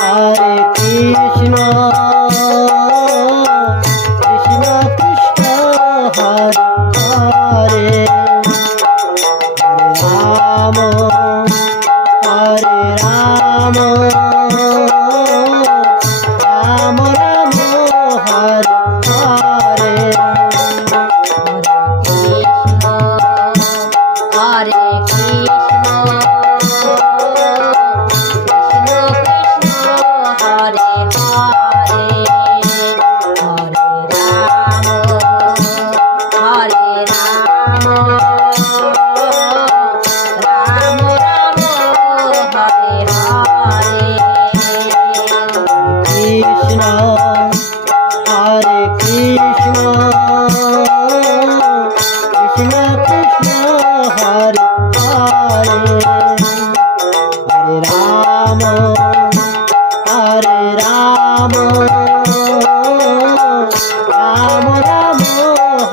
Hare Krishna Krishna Krishna Hare Hare Ram Hare Ram Ram Ram Hare Hare Hare Krishna, Krishna Krishna, Hare Hare, Hare Rama, Hare Rama, Rama Rama, Hare Hare. Krishna Hare Krishna Krishna Krishna Hare Hare Hare Rama Hare Rama Rama Rama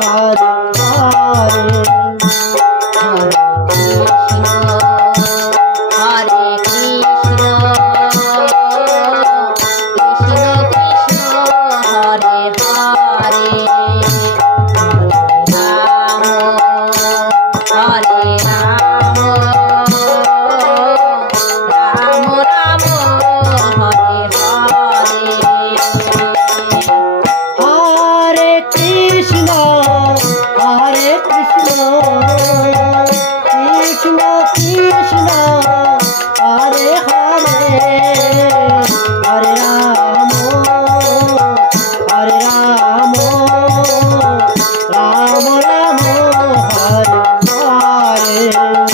Hare Hare Hare Krishna, Krishna Krishna, Hare Hare, Hare Rama, Rama Rama, Hare Hare. Hare Krishna Hare Krishna Krishna Krishna Hare Hare Hare Rama Hare Rama Rama Rama Hare Hare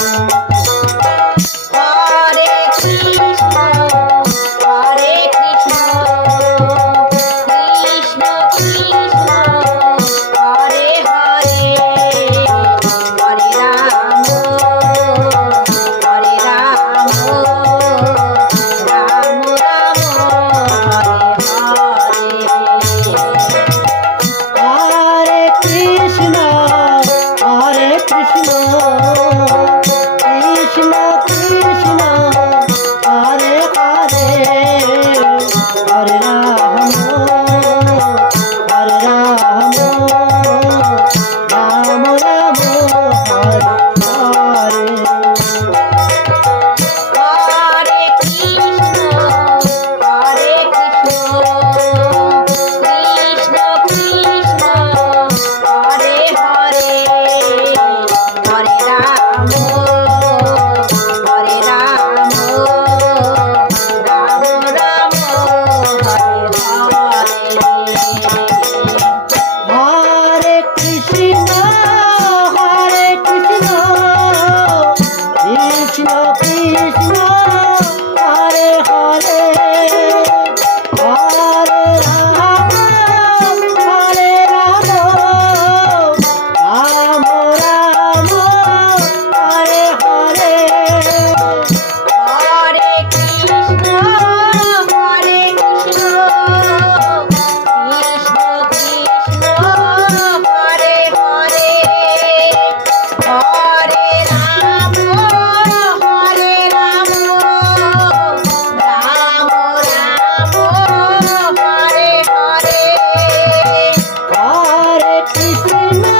Hare Krishna, Hare Krishna, Krishna Krishna, Hare Hare, Hare Rama, Hare Rama, Rama Rama, Hare Hare. Hare Krishna Hare Krishna Krishna Krishna Hare Hare Hare Rama Hare Rama Rama Rama Hare Hare Hare Krishna, Hare Krishna, Krishna Krishna, Hare Hare, Hare Rama, Hare Rama, Rama Rama, Hare Hare. Hare Krishna Krishna Krishna Hare Hare Hare Rama Hare Rama Rama Rama Hare Hare Hare Krishna,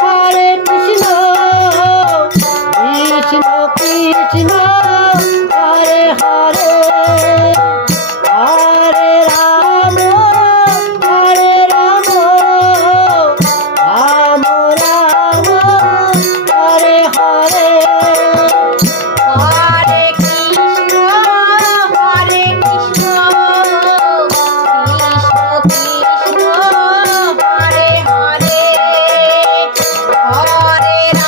Hare Krishna, Krishna Krishna, Hare Hare, Hare Rama, Hare Rama, Rama Rama, Hare Hare. Hare Krishna Krishna Krishna Hare Hare Hare Rama Hare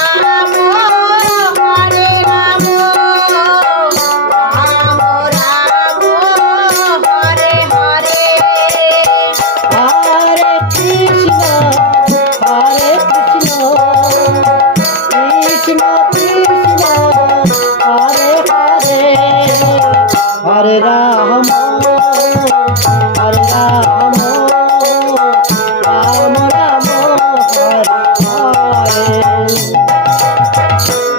Rama Rama Rama Hare Hare Hare Krishna, Hare Krishna, Krishna Krishna, Hare Hare, Hare Rama, Hare Rama, Rama Rama, Hare Hare. Hare Krishna Krishna Krishna Hare Hare Hare Rama Hare Rama Rama Rama Hare Hare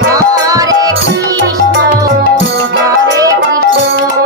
Hare Krishna, Hare Krishna,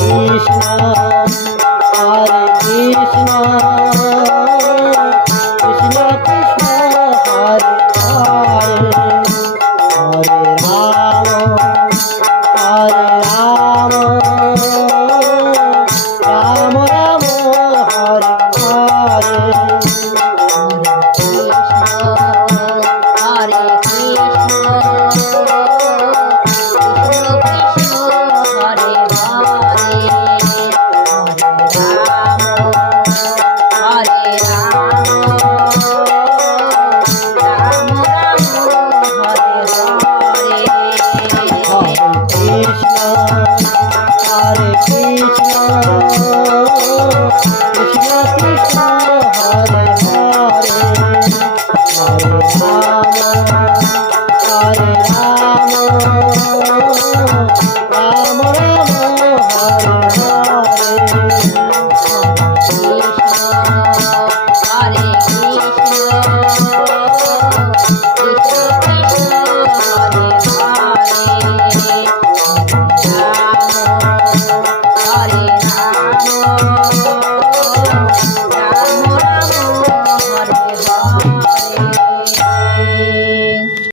Krishna Hare Krishna Krishna Krishna Hare Hare Hare Ram Ram Ram Hare Hare Hare Krishna Krishna Hare Hare Hare Ram Ram Ram Hare Hare Krishna Hare Krishna Krishna Krishna Hare Hare Hare Ram